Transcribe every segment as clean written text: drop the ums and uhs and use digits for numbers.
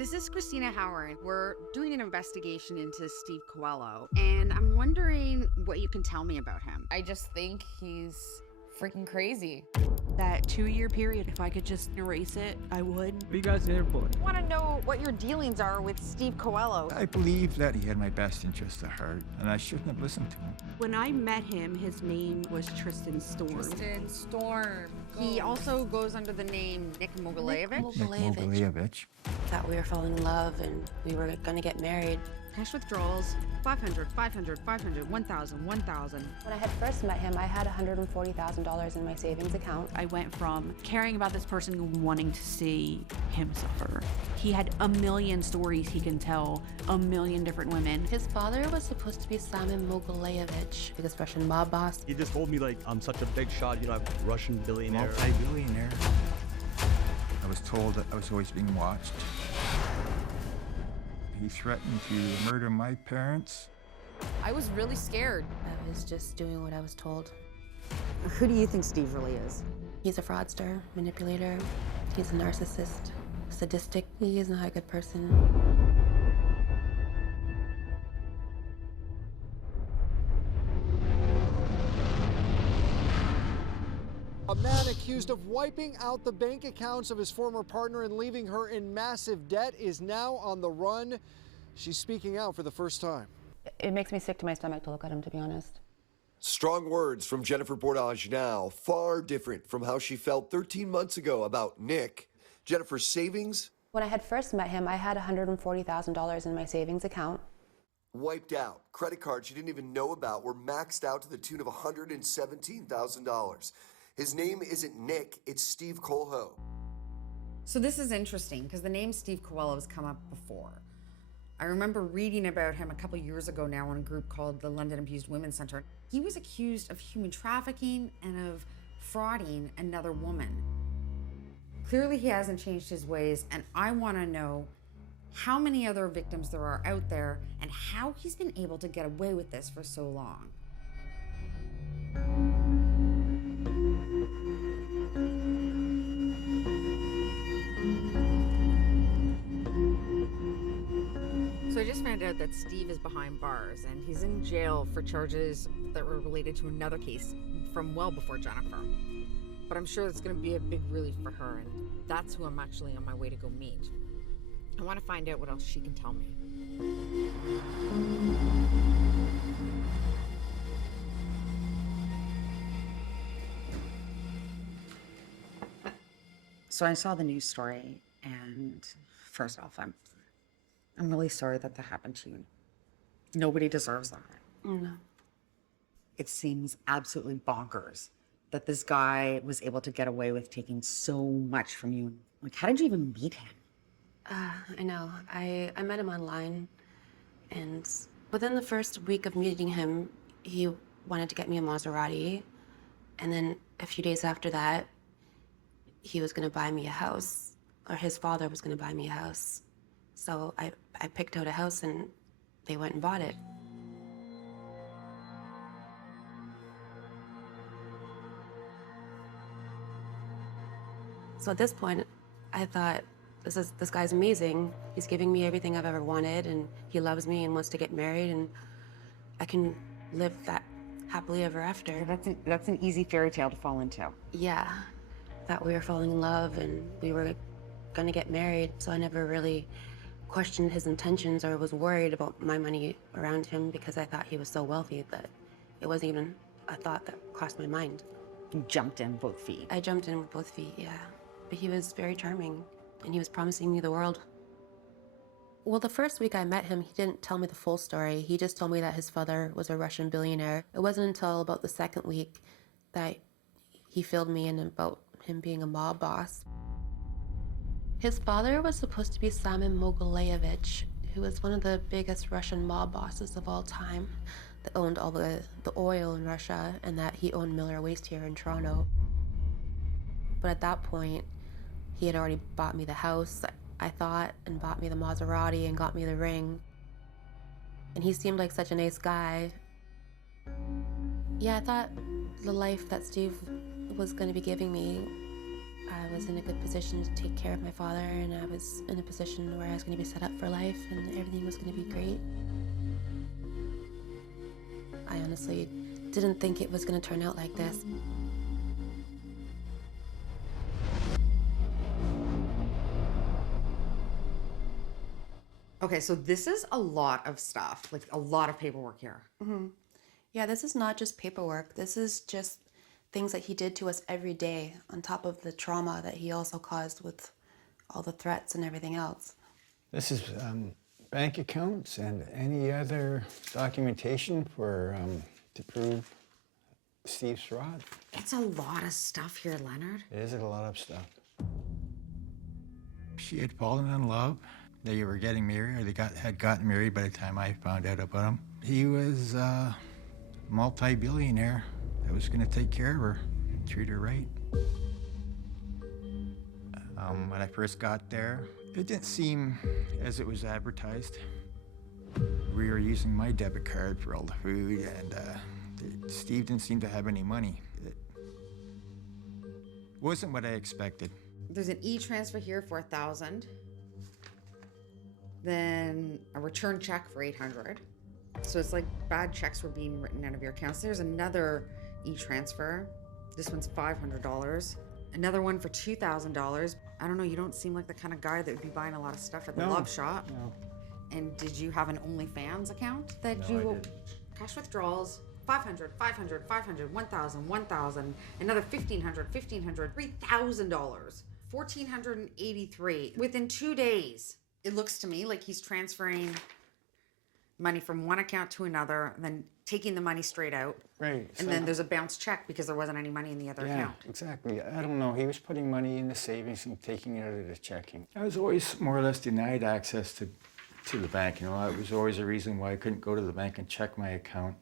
This is Cristina Howorun. We're doing an investigation into Steve Coelho, and I'm wondering what you can tell me about him. I just think he's freaking crazy. That 2-year period, if I could just erase it, I would. Vegas Airport. I want to know what your dealings are with Steve Coelho. I believe that he had my best interests at heart, and I shouldn't have listened to him. When I met him, his name was Tristan Storm. Tristan Storm. He also goes under the name Nick Mogilevich. Nick Mogilevich. Thought we were falling in love and we were gonna get married. Cash withdrawals, 500, 500, 500, 1,000, 1,000. When I had first met him, I had $140,000 in my savings account. I went from caring about this person and wanting to see him suffer. He had a million stories he can tell, a million different women. His father was supposed to be Simon Mogilevich, this Russian mob boss. He just told me like I'm such a big shot, you know, I'm a Russian billionaire. Multi-billionaire. I was told that I was always being watched. He threatened to murder my parents. I was really scared. I was just doing what I was told. Who do you think Steve really is? He's a fraudster, manipulator. He's a narcissist, sadistic. He is not a good person. A man accused of wiping out the bank accounts of his former partner and leaving her in massive debt is now on the run. She's speaking out for the first time. It makes me sick to my stomach to look at him, to be honest. Strong words from Jennifer Bordage now, far different from how she felt 13 months ago about Nick. Jennifer's savings? When I had first met him, I had $140,000 in my savings account. Wiped out. Credit cards she didn't even know about were maxed out to the tune of $117,000. His name isn't Nick, it's Steve Coelho. So this is interesting because the name Steve Coelho has come up before. I remember reading about him a couple years ago now in a group called the London Abused Women's Centre. He was accused of human trafficking and of frauding another woman. Clearly he hasn't changed his ways, and I want to know how many other victims there are out there and how he's been able to get away with this for so long. So I just found out that Steve is behind bars and he's in jail for charges that were related to another case from well before Jennifer. But I'm sure it's going to be a big relief for her, and that's who I'm actually on my way to go meet. I want to find out what else she can tell me. So I saw the news story, and first off, I'm really sorry that happened to you. Nobody deserves that. No. It seems absolutely bonkers that this guy was able to get away with taking so much from you. Like, how did you even meet him? I know. I met him online, and within the first week of meeting him, he wanted to get me a Maserati, and then a few days after that, he was gonna buy me a house, or his father was gonna buy me a house. So I picked out a house and they went and bought it. So at this point, I thought, this guy's amazing. He's giving me everything I've ever wanted, and he loves me and wants to get married, and I can live that happily ever after. That's an easy fairy tale to fall into. Yeah, thought we were falling in love and we were gonna get married, so I never really questioned his intentions or was worried about my money around him because I thought he was so wealthy that it wasn't even a thought that crossed my mind. You jumped in both feet. I jumped in with both feet, yeah. But he was very charming and he was promising me the world. Well, the first week I met him, he didn't tell me the full story. He just told me that his father was a Russian billionaire. It wasn't until about the second week that he filled me in about him being a mob boss. His father was supposed to be Simon Mogilevich, who was one of the biggest Russian mob bosses of all time, that owned all the oil in Russia, and that he owned Miller Waste here in Toronto. But at that point, he had already bought me the house, I thought, and bought me the Maserati and got me the ring. And he seemed like such a nice guy. Yeah, I thought the life that Steve was going to be giving me, I was in a good position to take care of my father, and I was in a position where I was going to be set up for life and everything was going to be great. I honestly didn't think it was going to turn out like this. Okay, so this is a lot of stuff, like a lot of paperwork here. Yeah, this is not just paperwork. This is just things that he did to us every day on top of the trauma that he also caused with all the threats and everything else. This is bank accounts and any other documentation for to prove Steve's fraud. It's a lot of stuff here, Leonard. It is a lot of stuff. She had fallen in love. They were getting married, or had gotten married by the time I found out about him. He was a multi-billionaire that was going to take care of her and treat her right. When I first got there, it didn't seem as it was advertised. We were using my debit card for all the food, and Steve didn't seem to have any money. It wasn't what I expected. There's an e-transfer here for $1,000. Then a return check for $800. So it's like bad checks were being written out of your accounts. There's another e-transfer. This one's $500. Another one for $2,000. I don't know, you don't seem like the kind of guy that would be buying a lot of stuff at the Love Shop. No. And did you have an OnlyFans account that No, I you didn't. cash withdrawals? 500, 500, 500, 1,000, 1,000, another 1,500, 1,500, $3,000, 1,483 within 2 days. It looks to me like he's transferring money from one account to another, and then taking the money straight out. Right. And then there's a bounce check because there wasn't any money in the other yeah, account. exactly. I don't know. He was putting money in the savings and taking it out of the checking. I was always more or less denied access to the bank. You know, it was always a reason why I couldn't go to the bank and check my account.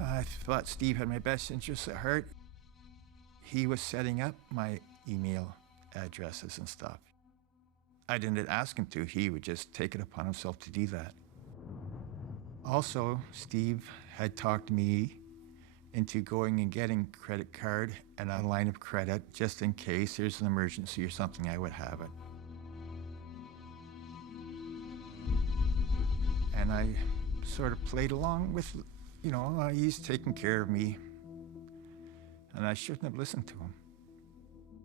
I thought Steve had my best interests at heart. He was setting up my email addresses and stuff. I didn't ask him to. He would just take it upon himself to do that. Also, Steve had talked me into going and getting a credit card and a line of credit just in case there's an emergency or something, I would have it. And I sort of played along with, you know, he's taking care of me, and I shouldn't have listened to him.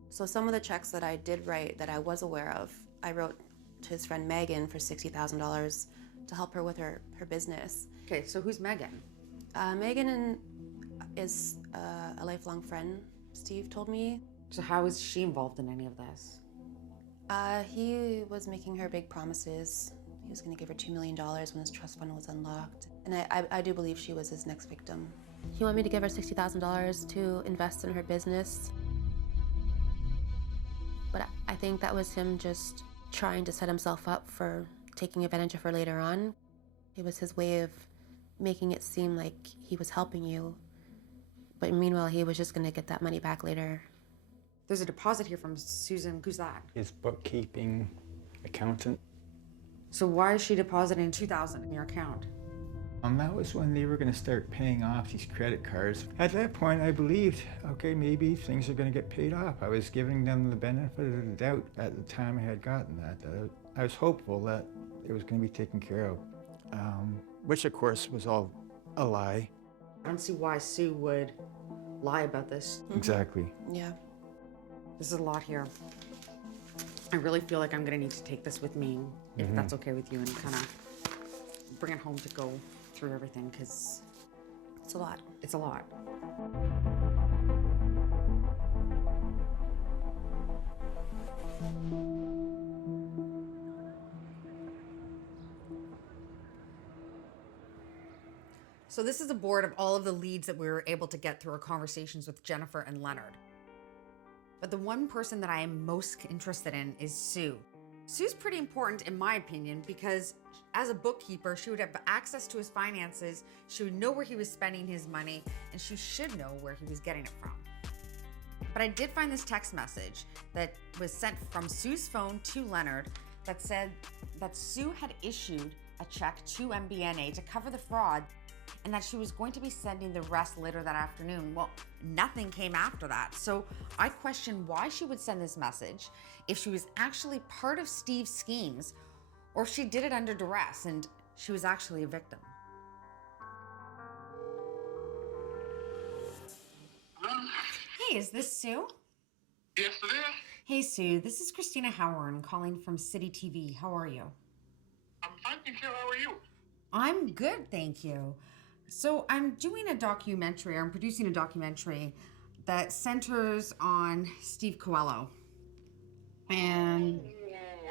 So some of the checks that I did write that I was aware of, I wrote to his friend Megan for $60,000 to help her with her business. Okay, so who's Megan? Megan is a lifelong friend, Steve told me. So how is she involved in any of this? He was making her big promises. He was going to give her $2 million when his trust fund was unlocked. And I do believe she was his next victim. He wanted me to give her $60,000 to invest in her business. But I think that was him just trying to set himself up for taking advantage of her later on. It was his way of making it seem like he was helping you, but meanwhile, he was just gonna get that money back later. There's a deposit here from Susan. Who's that? His bookkeeping accountant. So why is she depositing $2,000 in your account? That was when they were going to start paying off these credit cards. At that point, I believed, okay, maybe things are going to get paid off. I was giving them the benefit of the doubt at the time I had gotten that. I was hopeful that it was going to be taken care of, which of course was all a lie. I don't see why Sue would lie about this. Exactly. Yeah. This is a lot here. I really feel like I'm gonna need to take this with me, if that's okay with you, and kind of bring it home to go through everything, because It's a lot. it's a lot. So this is a board of all of the leads that we were able to get through our conversations with Jennifer and Leonard. But the one person that I am most interested in is Sue. Sue's pretty important in my opinion because as a bookkeeper, she would have access to his finances, she would know where he was spending his money, and she should know where he was getting it from. But I did find this text message that was sent from Sue's phone to Leonard that said that Sue had issued a check to MBNA to cover the fraud and that she was going to be sending the rest later that afternoon. Well, nothing came after that. So I question why she would send this message, if she was actually part of Steve's schemes, or if she did it under duress and she was actually a victim. Hey, is this Sue? Yes, it is. Hey, Sue, this is Cristina Howorun calling from City TV. How are you? I'm fine, thank you. How are you? I'm good, thank you. So I'm doing a documentary, I'm producing a documentary that centers on Steve Coelho. And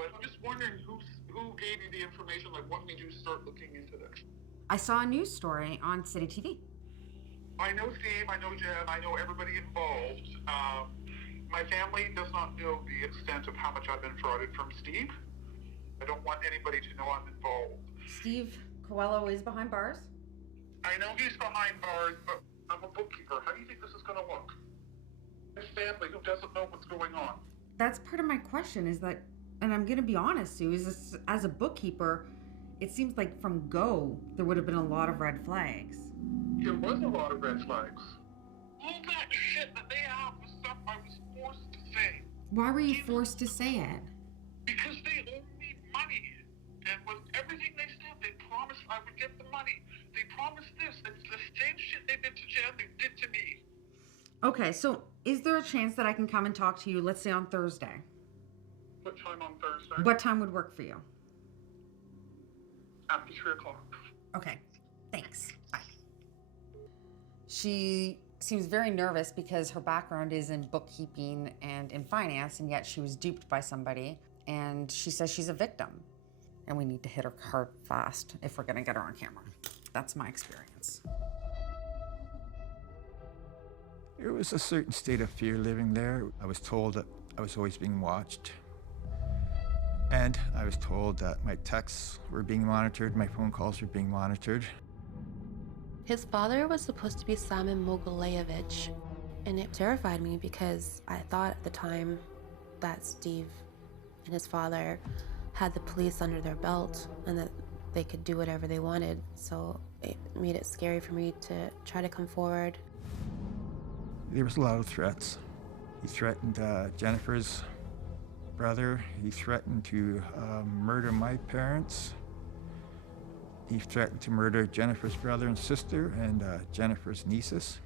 Oh, I'm just wondering who gave you the information, like what made you start looking into this? I saw a news story on City TV. I know Steve, I know Jen, I know everybody involved. My family does not know the extent of how much I've been frauded from Steve. I don't want anybody to know I'm involved. Steve Coelho is behind bars? I know he's behind bars, but I'm a bookkeeper. How do you think this is going to look? His family who doesn't know what's going on. That's part of my question is that, and I'm going to be honest, Sue, is this, as a bookkeeper, it seems like from go, there would have been a lot of red flags. There was a lot of red flags. All that shit that they have was stuff I was forced to say. Why were you forced to say it? Because they owe me money. And with everything they said, they promised I would get the money. They promised this. It's the same shit they did to Jen, they did to me. Okay, so is there a chance that I can come and talk to you, let's say on Thursday? What time on Thursday? What time would work for you? After 3 o'clock. Okay, thanks. Bye. She seems very nervous because her background is in bookkeeping and in finance, and yet she was duped by somebody. And she says she's a victim. And we need to hit her hard fast if we're gonna get her on camera. That's my experience. There was a certain state of fear living there. I was told that I was always being watched. And I was told that my texts were being monitored, my phone calls were being monitored. His father was supposed to be Simon Mogilevich, and it terrified me because I thought at the time that Steve and his father had the police under their belt and that they could do whatever they wanted. So it made it scary for me to try to come forward. There was a lot of threats. He threatened Jennifer's brother. He threatened to murder my parents. He threatened to murder Jennifer's brother and sister and Jennifer's nieces.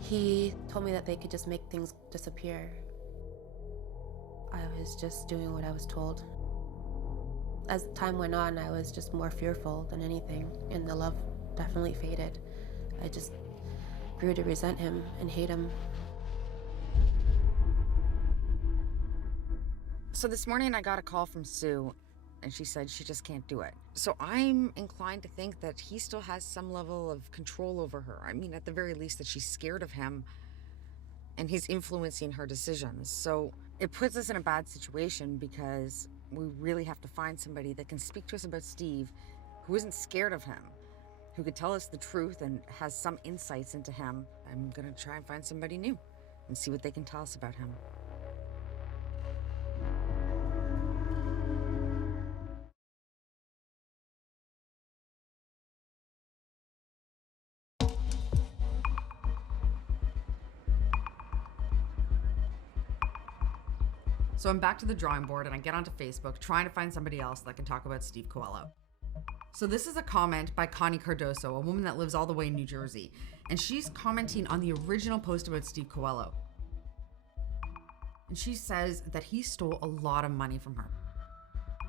He told me that they could just make things disappear. I was just doing what I was told. As time went on, I was just more fearful than anything, and the love definitely faded. I just grew to resent him and hate him. So this morning I got a call from Sue, and she said she just can't do it. So I'm inclined to think that he still has some level of control over her. I mean, at the very least, that she's scared of him and he's influencing her decisions. So it puts us in a bad situation because we really have to find somebody that can speak to us about Steve, who isn't scared of him, who could tell us the truth and has some insights into him. I'm gonna try and find somebody new and see what they can tell us about him. So I'm back to the drawing board and I get onto Facebook trying to find somebody else that can talk about Steve Coelho. So this is a comment by Connie Cardoso, a woman that lives all the way in New Jersey. And she's commenting on the original post about Steve Coelho. And she says that he stole a lot of money from her.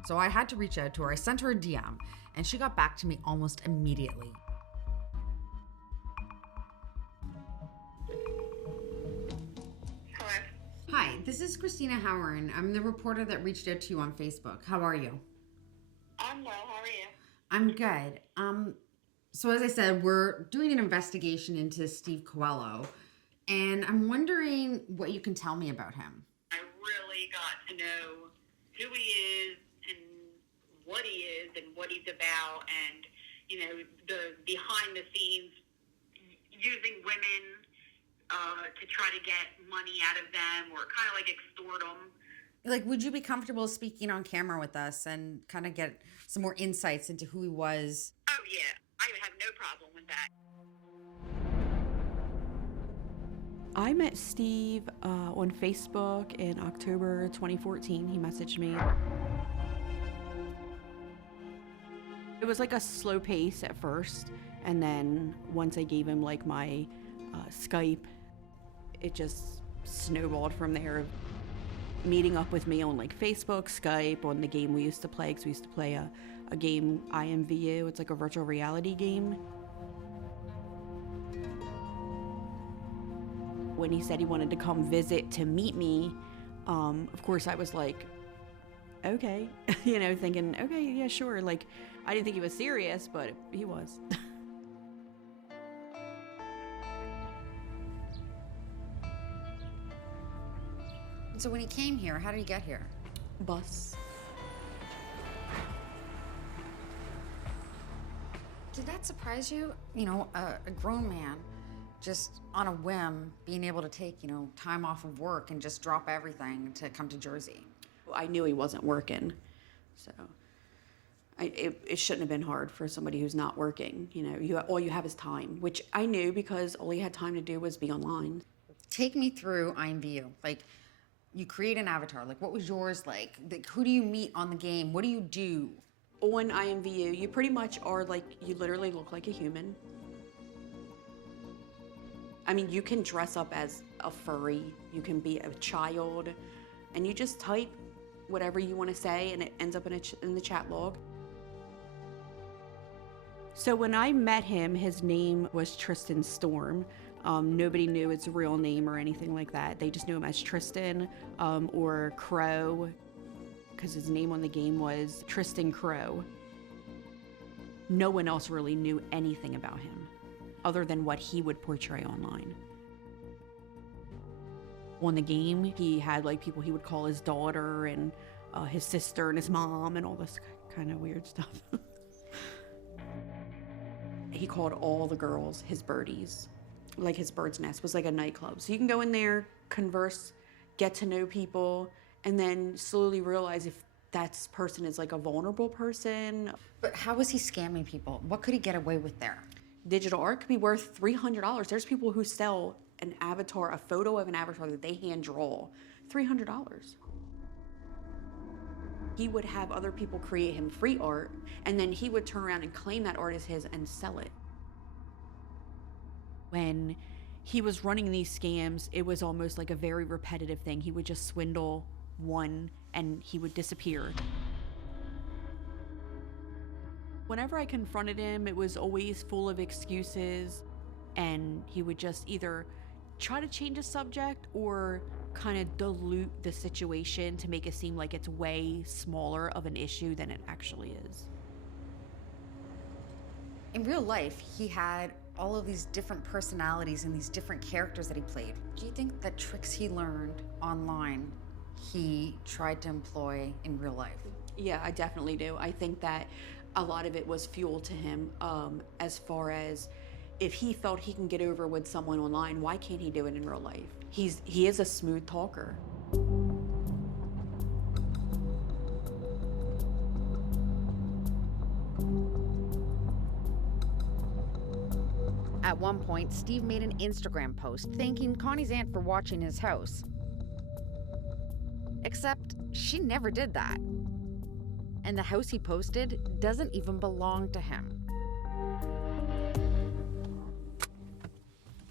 So I had to reach out to her. I sent her a DM and she got back to me almost immediately. Hi, this is Cristina Howorun. I'm the reporter that reached out to you on Facebook. How are you? I'm well. How are you? I'm good. So as I said, we're doing an investigation into Steve Coelho, and I'm wondering what you can tell me about him. I really got to know who he is and what he's about, and the behind the scenes using women to try to get money out of them or kind of like extort them. Like, would you be comfortable speaking on camera with us and kind of get some more insights into who he was? Oh, yeah. I have no problem with that. I met Steve on Facebook in October 2014. He messaged me. It was like a slow pace at first, and then once I gave him like my Skype, it just snowballed from there. Meeting up with me on like Facebook, Skype, on the game we used to play, because we used to play a game, IMVU. It's like a virtual reality game. When he said he wanted to come visit to meet me, of course I was like, okay, you know, thinking, okay, yeah, sure. Like, I didn't think he was serious, but he was. So when he came here, how did he get here? Bus. Did that surprise you? You know, a grown man just on a whim being able to take, you know, time off of work and just drop everything to come to Jersey. I knew he wasn't working, so it shouldn't have been hard for somebody who's not working. You know, all you have is time, which I knew because all he had time to do was be online. Take me through IMVU. Like, you create an avatar. Like, what was yours like? Who do you meet on the game? What do you do? On IMVU, you pretty much are like, you literally look like a human. I mean, you can dress up as a furry, you can be a child, and you just type whatever you want to say and it ends up in the chat log. So when I met him, his name was Tristan Storm. Nobody knew his real name or anything like that. They just knew him as Tristan or Crow, because his name on the game was Tristan Crow. No one else really knew anything about him other than what he would portray online. On the game, he had like people he would call his daughter and his sister and his mom and all this kind of weird stuff. He called all the girls his birdies. Like his bird's nest was like a nightclub. So you can go in there, converse, get to know people, and then slowly realize if that person is like a vulnerable person. But how was he scamming people? What could he get away with there? Digital art could be worth $300. There's people who sell an avatar, a photo of an avatar that they hand draw, $300. He would have other people create him free art, and then he would turn around and claim that art as his and sell it. When he was running these scams, it was almost like a very repetitive thing. He would just swindle one and he would disappear. Whenever I confronted him, it was always full of excuses, and he would just either try to change the subject or kind of dilute the situation to make it seem like it's way smaller of an issue than it actually is. In real life, he had all of these different personalities and these different characters that he played. Do you think that tricks he learned online, he tried to employ in real life? Yeah, I definitely do. I think that a lot of it was fuel to him, as far as if he felt he can get over with someone online, why can't he do it in real life? He is a smooth talker. At one point, Steve made an Instagram post thanking Connie's aunt for watching his house. Except she never did that. And the house he posted doesn't even belong to him.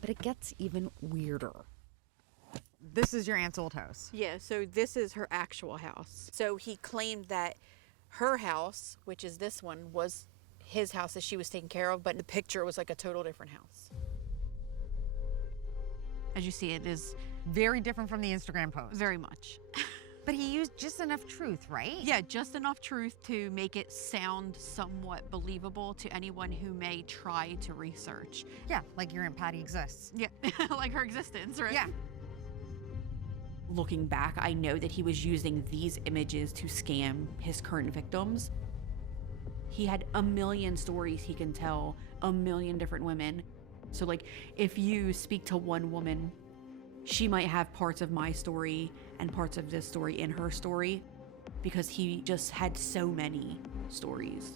But it gets even weirder. This is your aunt's old house. Yeah, so this is her actual house. So he claimed that her house, which is this one, was his house that she was taking care of, but the picture was like a total different house. As you see, it is very different from the Instagram post. Very much. But he used just enough truth, right? Yeah, just enough truth to make it sound somewhat believable to anyone who may try to research. Yeah, like your Aunt Patty exists. Yeah, like her existence, right? Yeah. Looking back, I know that he was using these images to scam his current victims. He had a million stories he can tell, a million different women. So like, if you speak to one woman, she might have parts of my story and parts of this story in her story, because he just had so many stories.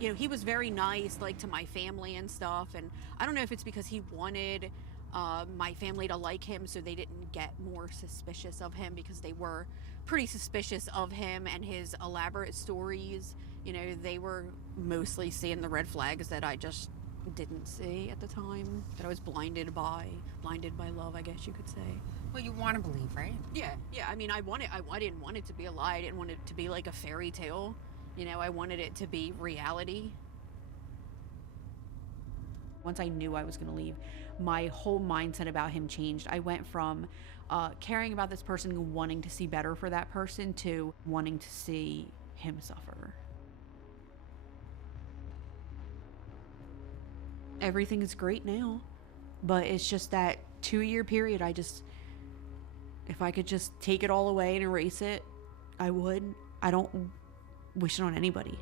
You know, he was very nice, like, to my family and stuff, and I don't know if it's because he wanted my family to like him so they didn't get more suspicious of him, because they were pretty suspicious of him and his elaborate stories. You know, they were mostly seeing the red flags that I just didn't see at the time, that I was blinded by love, I guess you could say. Well, you want to believe, right? Yeah. I mean, I didn't want it to be a lie. I didn't want it to be like a fairy tale. You know, I wanted it to be reality. Once I knew I was going to leave, my whole mindset about him changed. I went from caring about this person and wanting to see better for that person to wanting to see him suffer. Everything is great now, but it's just that 2-year period. If I could just take it all away and erase it, I would. I don't wish it on anybody.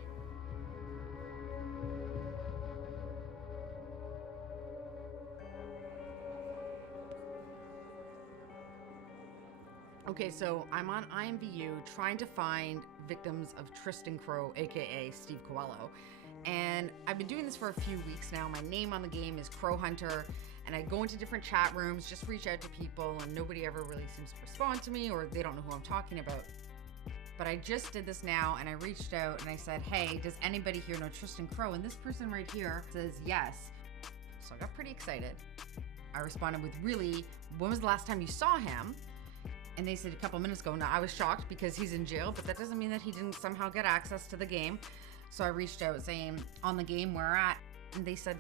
Okay, so I'm on IMVU trying to find victims of Tristan Crow, aka Steve Coelho. And I've been doing this for a few weeks now. My name on the game is Crow Hunter, and I go into different chat rooms, just reach out to people, and nobody ever really seems to respond to me, or they don't know who I'm talking about. But I just did this now, and I reached out and I said, hey, does anybody here know Tristan Crow? And this person right here says yes. So I got pretty excited. I responded with, really, when was the last time you saw him? And they said a couple minutes ago. Now, I was shocked because he's in jail, but that doesn't mean that he didn't somehow get access to the game. So I reached out saying, on the game where we're at, and they said,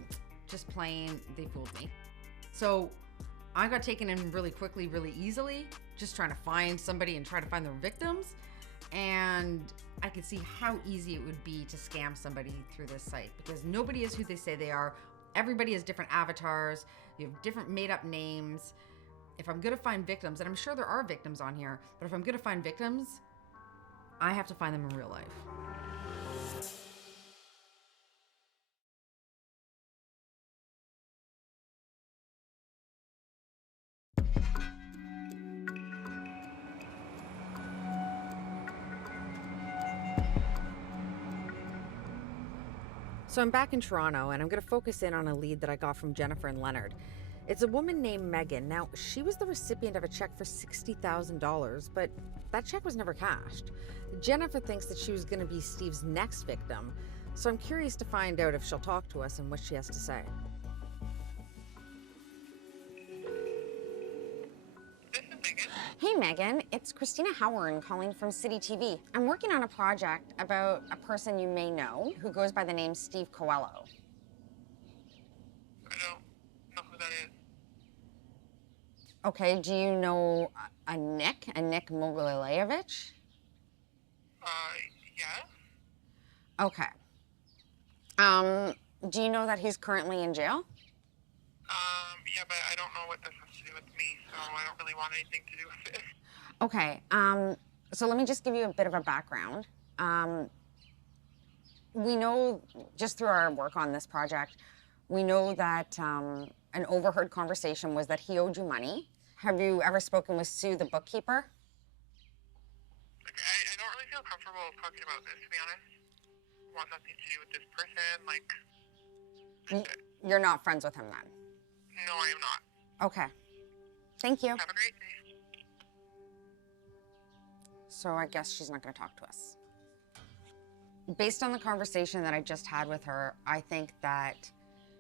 just playing, they fooled me. So I got taken in really quickly, really easily, just trying to find somebody and try to find their victims. And I could see how easy it would be to scam somebody through this site, because nobody is who they say they are. Everybody has different avatars. You have different made up names. If I'm gonna find victims, and I'm sure there are victims on here, but if I'm gonna find victims, I have to find them in real life. So I'm back in Toronto, and I'm going to focus in on a lead that I got from Jennifer and Leonard. It's a woman named Megan. Now, she was the recipient of a check for $60,000, but that check was never cashed. Jennifer thinks that she was going to be Steve's next victim, so I'm curious to find out if she'll talk to us and what she has to say. Hey Megan, it's Cristina Howorun calling from City TV. I'm working on a project about a person you may know who goes by the name Steve Coelho. I don't know who that is. Okay, do you know a Nick Mogilevich? Yeah. Okay. Do you know that he's currently in jail? Yeah, but I don't know what this has to do with me, so I don't really want anything to do with it. Okay, so let me just give you a bit of a background. We know, just through our work on this project, we know that an overheard conversation was that he owed you money. Have you ever spoken with Sue, the bookkeeper? Like, I don't really feel comfortable talking about this, to be honest. I want nothing to do with this person, like... You're not friends with him then? No, I am not. Okay. Thank you. Have a great day. So I guess she's not going to talk to us. Based on the conversation that I just had with her, I think that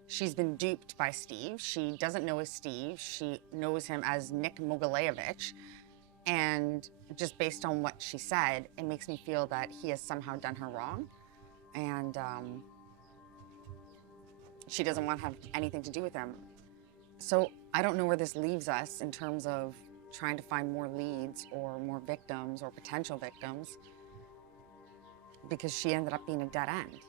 she's been duped by Steve. She doesn't know as Steve. She knows him as Nick Mogilevich. And just based on what she said, it makes me feel that he has somehow done her wrong. And she doesn't want to have anything to do with him. So I don't know where this leaves us in terms of trying to find more leads or more victims or potential victims, because she ended up being a dead end.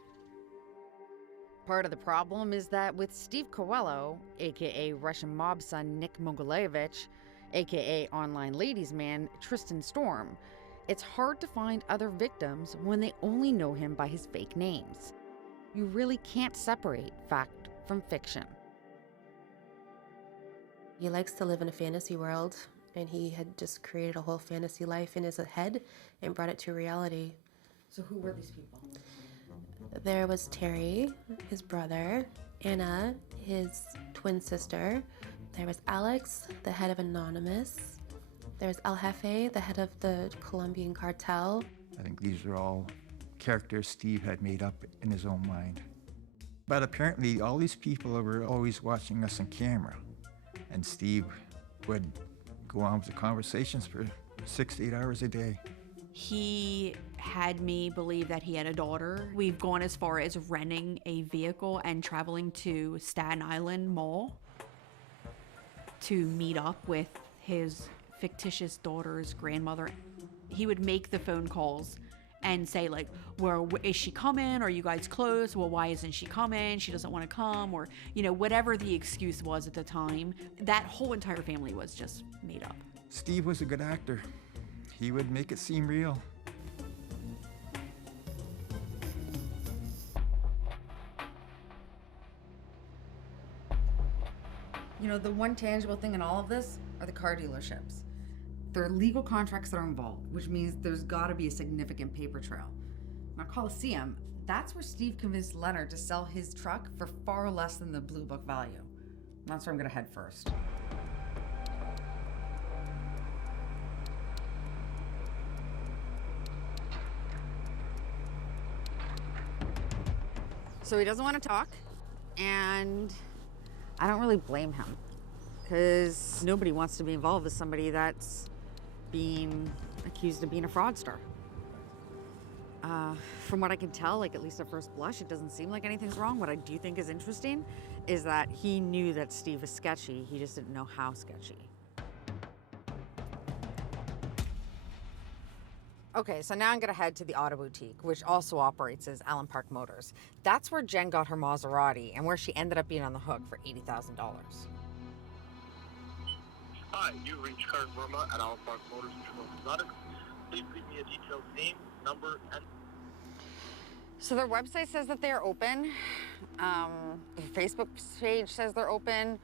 Part of the problem is that with Steve Coelho, aka Russian mob son Nick Mogilevich, aka online ladies man Tristan Storm, it's hard to find other victims when they only know him by his fake names. You really can't separate fact from fiction. He likes to live in a fantasy world, and he had just created a whole fantasy life in his head and brought it to reality. So who were these people? There was Terry, his brother, Anna, his twin sister. There was Alex, the head of Anonymous. There was El Jefe, the head of the Colombian cartel. I think these are all characters Steve had made up in his own mind. But apparently all these people were always watching us on camera, and Steve would go on with the conversations for 6 to 8 hours a day. He had me believe that he had a daughter. We've gone as far as renting a vehicle and traveling to Staten Island Mall to meet up with his fictitious daughter's grandmother. He would make the phone calls and say like, well, is she coming? Are you guys close? Well, why isn't she coming? She doesn't want to come, or, you know, whatever the excuse was at the time. That whole entire family was just made up. Steve was a good actor. He would make it seem real. You know, the one tangible thing in all of this are the car dealerships. There are legal contracts that are involved, which means there's got to be a significant paper trail. Now, Coliseum, that's where Steve convinced Leonard to sell his truck for far less than the Blue Book value. That's where I'm going to head first. So he doesn't want to talk, and I don't really blame him, because nobody wants to be involved with somebody that's being accused of being a fraudster. From what I can tell, like at least at first blush, it doesn't seem like anything's wrong. What I do think is interesting is that he knew that Steve was sketchy, he just didn't know how sketchy. Okay, so now I'm gonna head to the auto boutique, which also operates as Allen Park Motors. That's where Jen got her Maserati and where she ended up being on the hook for $80,000. Hi, you reached Karen Burma at Allen Park Motors in Exotic. Please leave me a detailed name, number, and... So their website says that they're open. Their Facebook page says they're open.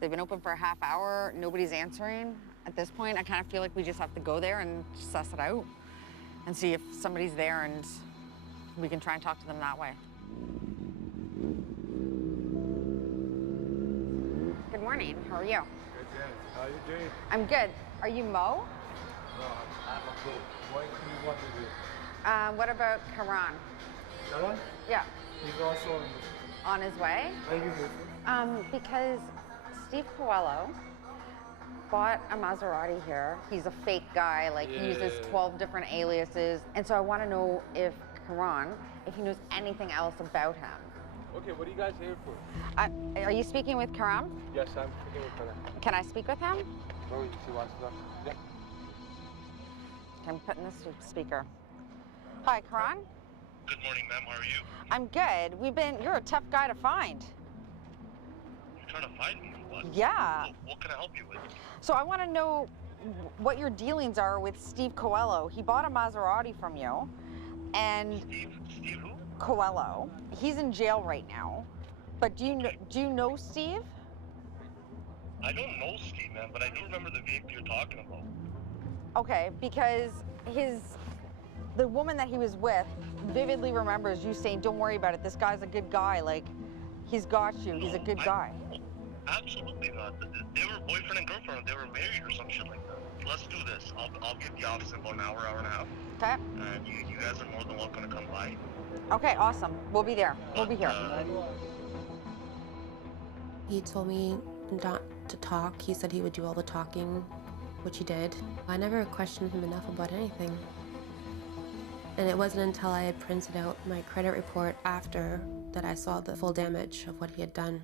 They've been open for a half hour. Nobody's answering. At this point, I kind of feel like we just have to go there and suss it out and see if somebody's there, and we can try and talk to them that way. Good morning. How are you? Good, Jen. How are you doing? I'm good. Are you Mo? No, I'm a cook. What do you want to do? What about Karan? Karan? Yeah. He's also on his way? Are you moving? Because Steve Coelho bought a Maserati here. He's a fake guy, like he uses 12 different aliases. And so I want to know if Karan, if he knows anything else about him. Okay, what are you guys here for? Are you speaking with Karan? Yes, I'm speaking with Karan. Can I speak with him? Oh, she wants to talk. Yeah. I'm putting this to speaker. Hi, Karan. Good morning, ma'am. How are you? I'm good. You're a tough guy to find. You're trying to find me? What? Yeah. What can I help you with? So I want to know what your dealings are with Steve Coelho. He bought a Maserati from you, and Steve who? Coelho. He's in jail right now. But do you know Steve? I don't know Steve, man, but I do remember the vehicle you're talking about. Okay, because the woman that he was with vividly remembers you saying, "Don't worry about it. This guy's a good guy. Like, he's got you. He's a good guy." Absolutely not. They were boyfriend and girlfriend. They were married or some shit like that. Let's do this. I'll get the office in about an hour and a half. Okay. And you guys are more than welcome to come by. Okay, awesome. We'll be there. We'll be here. He told me not to talk. He said he would do all the talking, which he did. I never questioned him enough about anything. And it wasn't until I had printed out my credit report after that I saw the full damage of what he had done.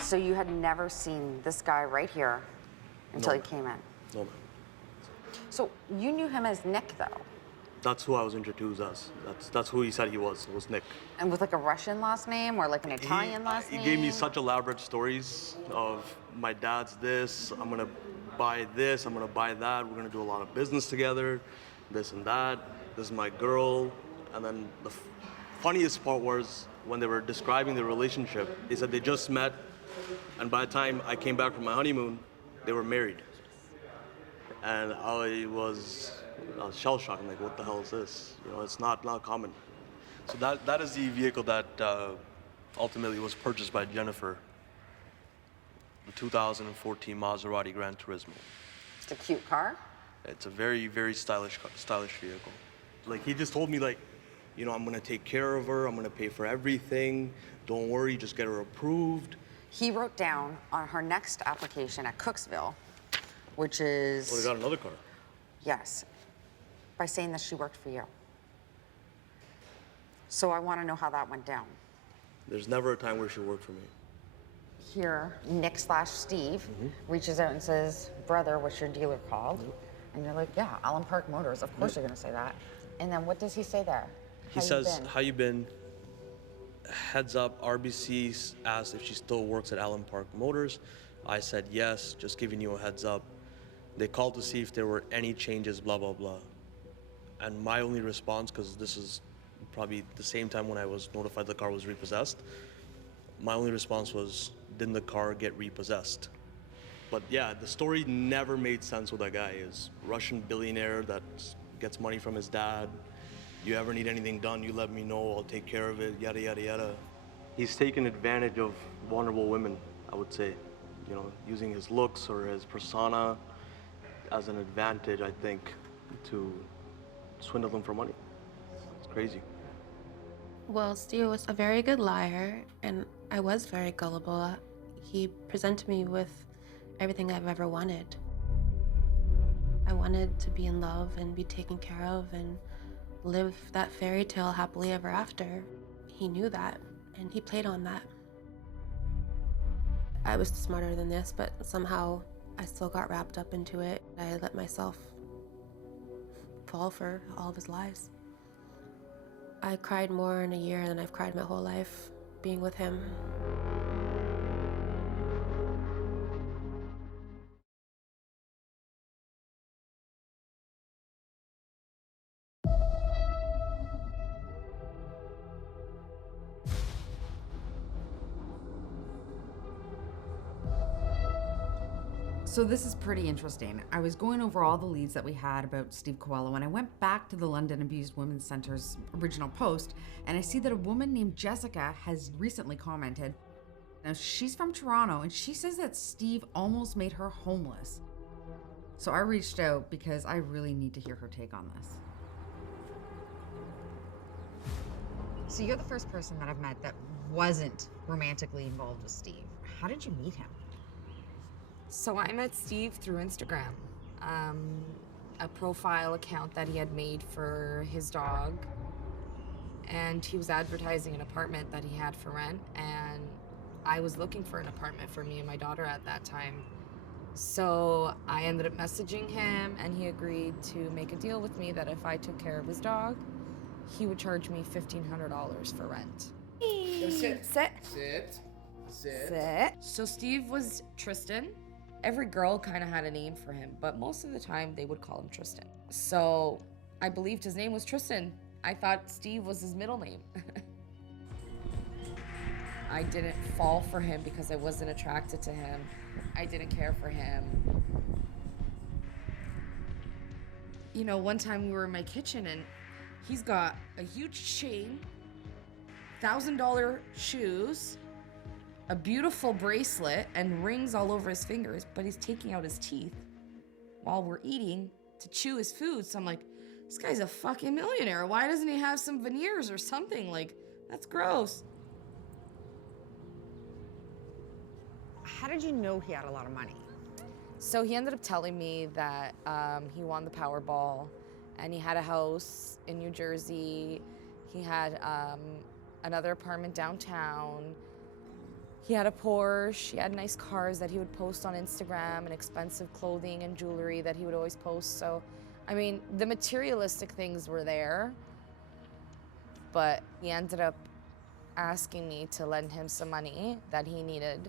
So you had never seen this guy right here until he came in? No, ma'am. So you knew him as Nick, though? That's who I was introduced as. That's who he said he was Nick. And with like a Russian last name or like an Italian last name? He gave me such elaborate stories of my dad's this, I'm gonna buy this, I'm gonna buy that, we're gonna do a lot of business together, this and that, this is my girl. And then the funniest part was when they were describing the relationship, they said they just met, and by the time I came back from my honeymoon, they were married. And I was I was shell shocked. I'm like, what the hell is this? You know, it's not common. So that is the vehicle that ultimately was purchased by Jennifer. The 2014 Maserati Gran Turismo. It's a cute car. It's a very, very stylish vehicle. Like, he just told me, like, you know, I'm gonna take care of her, I'm gonna pay for everything, don't worry, just get her approved. He wrote down on her next application at Cooksville, which is... Oh, they got another car? Yes, by saying that she worked for you. So I want to know how that went down. There's never a time where she worked for me. Here, Nick/Steve reaches out and says, brother, what's your dealer called? And you're like, yeah, Allen Park Motors. Of course you're going to say that. And then what does he say there? He says, how you been? Heads up, RBC asked if she still works at Allen Park Motors. I said yes, just giving you a heads up. They called to see if there were any changes, blah, blah, blah. And my only response, because this is probably the same time when I was notified the car was repossessed, my only response was, didn't the car get repossessed? But yeah, the story never made sense with that guy. Is Russian billionaire that gets money from his dad. You ever need anything done, you let me know, I'll take care of it, yada, yada, yada. He's taken advantage of vulnerable women, I would say. You know, using his looks or his persona as an advantage, I think, to swindle them for money. It's crazy. Well, Steve was a very good liar, and I was very gullible. He presented me with everything I've ever wanted. I wanted to be in love and be taken care of and live that fairy tale happily ever after. He knew that, and he played on that. I was smarter than this, but somehow I still got wrapped up into it. I let myself fall for all of his lies. I cried more in a year than I've cried my whole life being with him. So this is pretty interesting. I was going over all the leads that we had about Steve Coelho, and I went back to the London Abused Women's Centre's original post, and I see that a woman named Jessica has recently commented. Now, she's from Toronto, and she says that Steve almost made her homeless. So I reached out because I really need to hear her take on this. So you're the first person that I've met that wasn't romantically involved with Steve. How did you meet him? So I met Steve through Instagram, a profile account that he had made for his dog, and he was advertising an apartment that he had for rent, and I was looking for an apartment for me and my daughter at that time. So I ended up messaging him, and he agreed to make a deal with me that if I took care of his dog, he would charge me $1,500 for rent. Sit. Sit. Sit. Sit. Sit. So Steve was Tristan. Every girl kind of had a name for him, but most of the time they would call him Tristan. So I believed his name was Tristan. I thought Steve was his middle name. I didn't fall for him because I wasn't attracted to him. I didn't care for him. You know, one time we were in my kitchen and he's got a huge chain, $1,000 shoes, a beautiful bracelet, and rings all over his fingers, but he's taking out his teeth while we're eating to chew his food. So I'm like, this guy's a fucking millionaire. Why doesn't he have some veneers or something? Like, that's gross. How did you know he had a lot of money? So he ended up telling me that he won the Powerball, and he had a house in New Jersey. He had another apartment downtown. He had a Porsche. He had nice cars that he would post on Instagram, and expensive clothing and jewelry that he would always post. So, I mean, the materialistic things were there, but he ended up asking me to lend him some money that he needed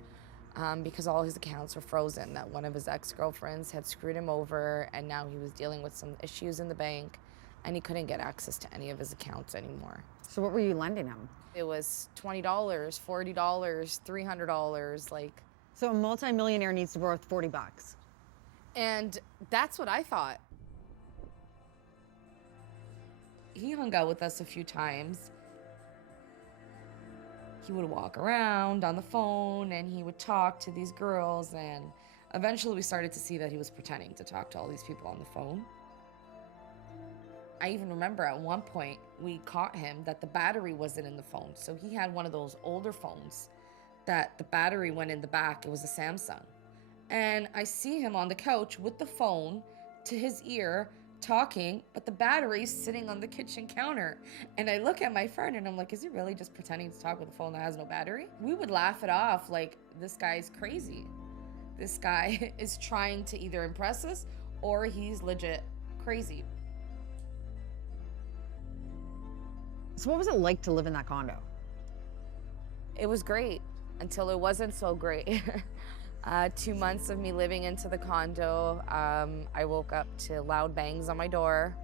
because all his accounts were frozen, that one of his ex-girlfriends had screwed him over, and now he was dealing with some issues in the bank, and he couldn't get access to any of his accounts anymore. So what were you lending him? It was $20, $40, $300, like. So a multimillionaire needs to borrow $40. And that's what I thought. he hung out with us a few times. He would walk around on the phone and he would talk to these girls, and eventually we started to see that he was pretending to talk to all these people on the phone. I even remember at one point we caught him that the battery wasn't in the phone. So he had one of those older phones that the battery went in the back. It was a Samsung. And I see him on the couch with the phone to his ear talking, but the battery's sitting on the kitchen counter. And I look at my friend and I'm like, is he really just pretending to talk with a phone that has no battery? We would laugh it off like, this guy's crazy. This guy is trying to either impress us or he's legit crazy. So what was it like to live in that condo? It was great until it wasn't so great. 2 months of me living into the condo, I woke up to loud bangs on my door.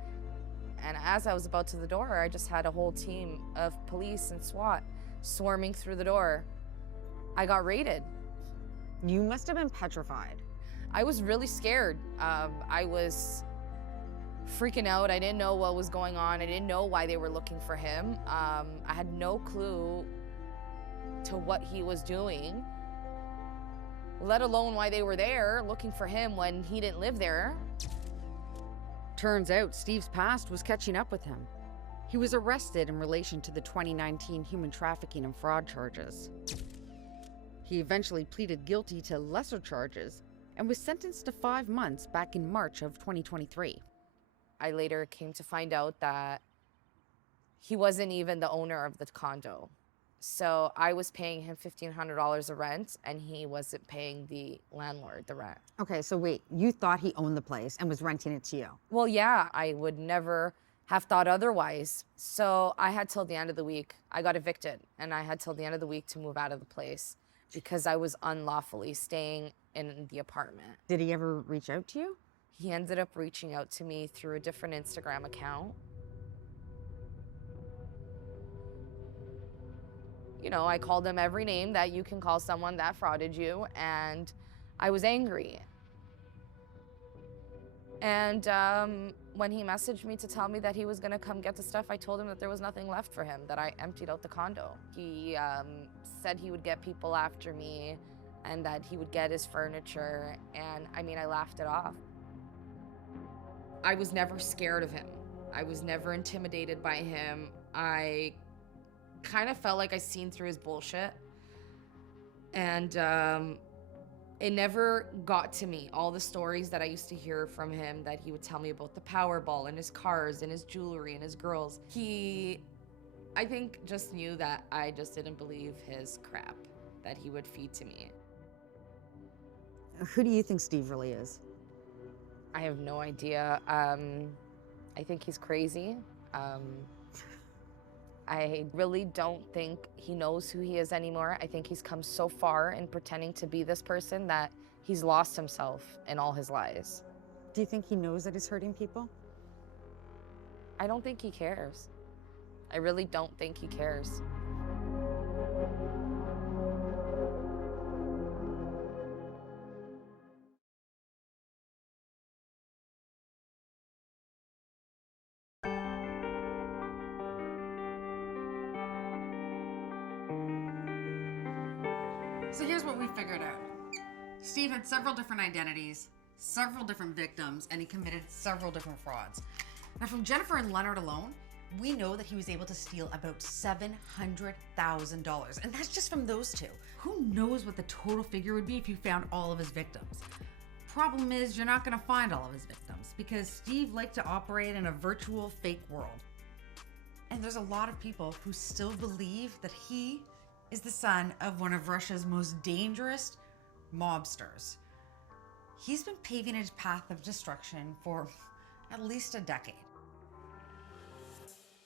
And as I was about to the door, I just had a whole team of police and SWAT swarming through the door. I got raided. You must have been petrified. I was really scared. I was freaking out. I didn't know what was going on. I didn't know why they were looking for him. I had no clue to what he was doing, let alone why they were there looking for him when he didn't live there. Turns out Steve's past was catching up with him. He was arrested in relation to the 2019 human trafficking and fraud charges. He eventually pleaded guilty to lesser charges and was sentenced to 5 months back in March of 2023. I later came to find out that he wasn't even the owner of the condo. So I was paying him $1,500 of rent and he wasn't paying the landlord the rent. Okay, so wait, you thought he owned the place and was renting it to you? Well, yeah, I would never have thought otherwise. So I had till the end of the week. I got evicted and I had till the end of the week to move out of the place because I was unlawfully staying in the apartment. Did he ever reach out to you? He ended up reaching out to me through a different Instagram account. You know, I called him every name that you can call someone that frauded you, and I was angry. And when he messaged me to tell me that he was gonna come get the stuff, I told him that there was nothing left for him, that I emptied out the condo. He said he would get people after me and that he would get his furniture, and I mean, I laughed it off. I was never scared of him. I was never intimidated by him. I kind of felt like I seen through his bullshit. And it never got to me. All the stories that I used to hear from him, that he would tell me about the Powerball and his cars and his jewelry and his girls. He, I think, just knew that I just didn't believe his crap that he would feed to me. Who do you think Steve really is? I have no idea. I think he's crazy. I really don't think he knows who he is anymore. I think he's come so far in pretending to be this person that he's lost himself in all his lies. Do you think he knows that he's hurting people? I don't think he cares. I really don't think he cares. So here's what we figured out. Steve had several different identities, several different victims, and he committed several different frauds. Now, from Jennifer and Leonard alone, we know that he was able to steal about $700,000, and that's just from those two. Who knows what the total figure would be if you found all of his victims? Problem is, you're not gonna find all of his victims because Steve liked to operate in a virtual fake world. And there's a lot of people who still believe that he is the son of one of Russia's most dangerous mobsters. He's been paving his path of destruction for at least a decade.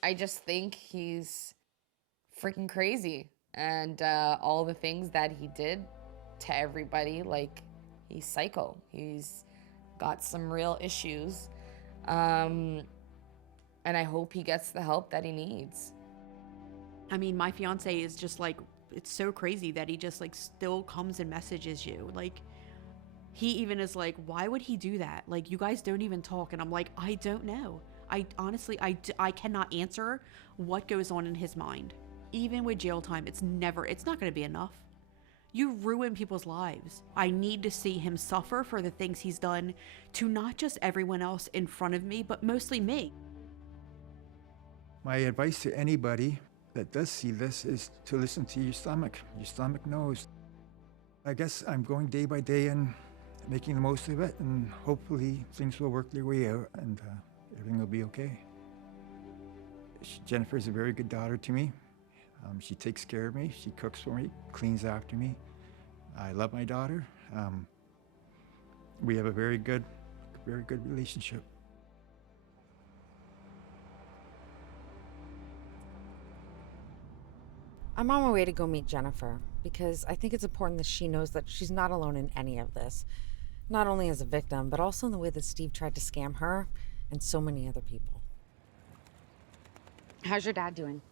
I just think he's freaking crazy. And all the things that he did to everybody, like, he's psycho. He's got some real issues. And I hope he gets the help that he needs. I mean, my fiance is just like, it's so crazy that he just like still comes and messages you. Like, he even is like, why would he do that? Like, you guys don't even talk. And I'm like, I don't know. I honestly, I cannot answer what goes on in his mind. Even with jail time, it's not going to be enough. You ruin people's lives. I need to see him suffer for the things he's done to not just everyone else in front of me, but mostly me. My advice to anybody that does see this is to listen to your stomach. Your stomach knows. I guess I'm going day by day and making the most of it, and hopefully things will work their way out and everything will be okay. Jennifer is a very good daughter to me. She takes care of me, she cooks for me, cleans after me. I love my daughter. We have a very good relationship. I'm on my way to go meet Jennifer because I think it's important that she knows that she's not alone in any of this. Not only as a victim, but also in the way that Steve tried to scam her and so many other people. How's your dad doing?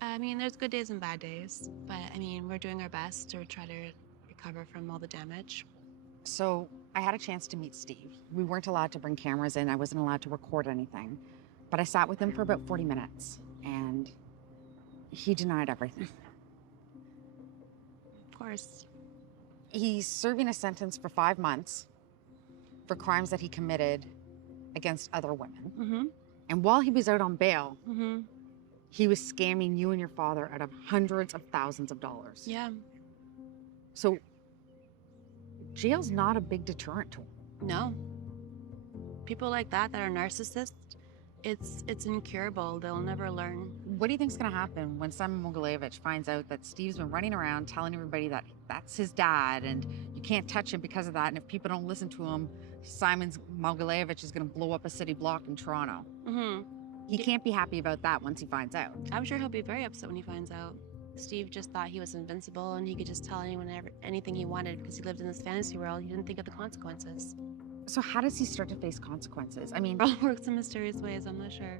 I mean, there's good days and bad days, but I mean, we're doing our best to try to recover from all the damage. So I had a chance to meet Steve. We weren't allowed to bring cameras in. I wasn't allowed to record anything. But I sat with him for about 40 minutes, and he denied everything. Of course. He's serving a sentence for 5 months for crimes that he committed against other women. Mm-hmm. And while he was out on bail, Mm-hmm. he was scamming you and your father out of hundreds of thousands of dollars. Yeah. So jail's not a big deterrent to him. No. People like that are narcissists, it's incurable. They'll never learn. What do you think's gonna happen when Simon Mogilevich finds out that Steve's been running around telling everybody that that's his dad and you can't touch him because of that, and if people don't listen to him, Simon Mogilevich is gonna blow up a city block in Toronto? Mm-hmm. He can't be happy about that once he finds out. I'm sure he'll be very upset when he finds out. Steve just thought he was invincible and he could just tell anyone anything he wanted because he lived in this fantasy world. He didn't think of the consequences. So how does he start to face consequences? I mean, It all works in mysterious ways, I'm not sure.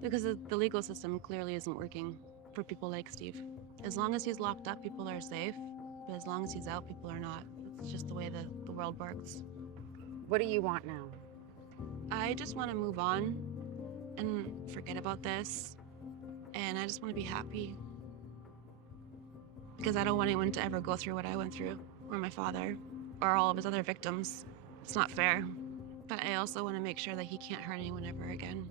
Because the legal system clearly isn't working for people like Steve. As long as he's locked up, people are safe. But as long as he's out, people are not. It's just the way the world works. what do you want now? I just want to move on and forget about this. And I just want to be happy. Because I don't want anyone to ever go through what I went through, or my father, or all of his other victims. It's not fair. But I also want to make sure that he can't hurt anyone ever again.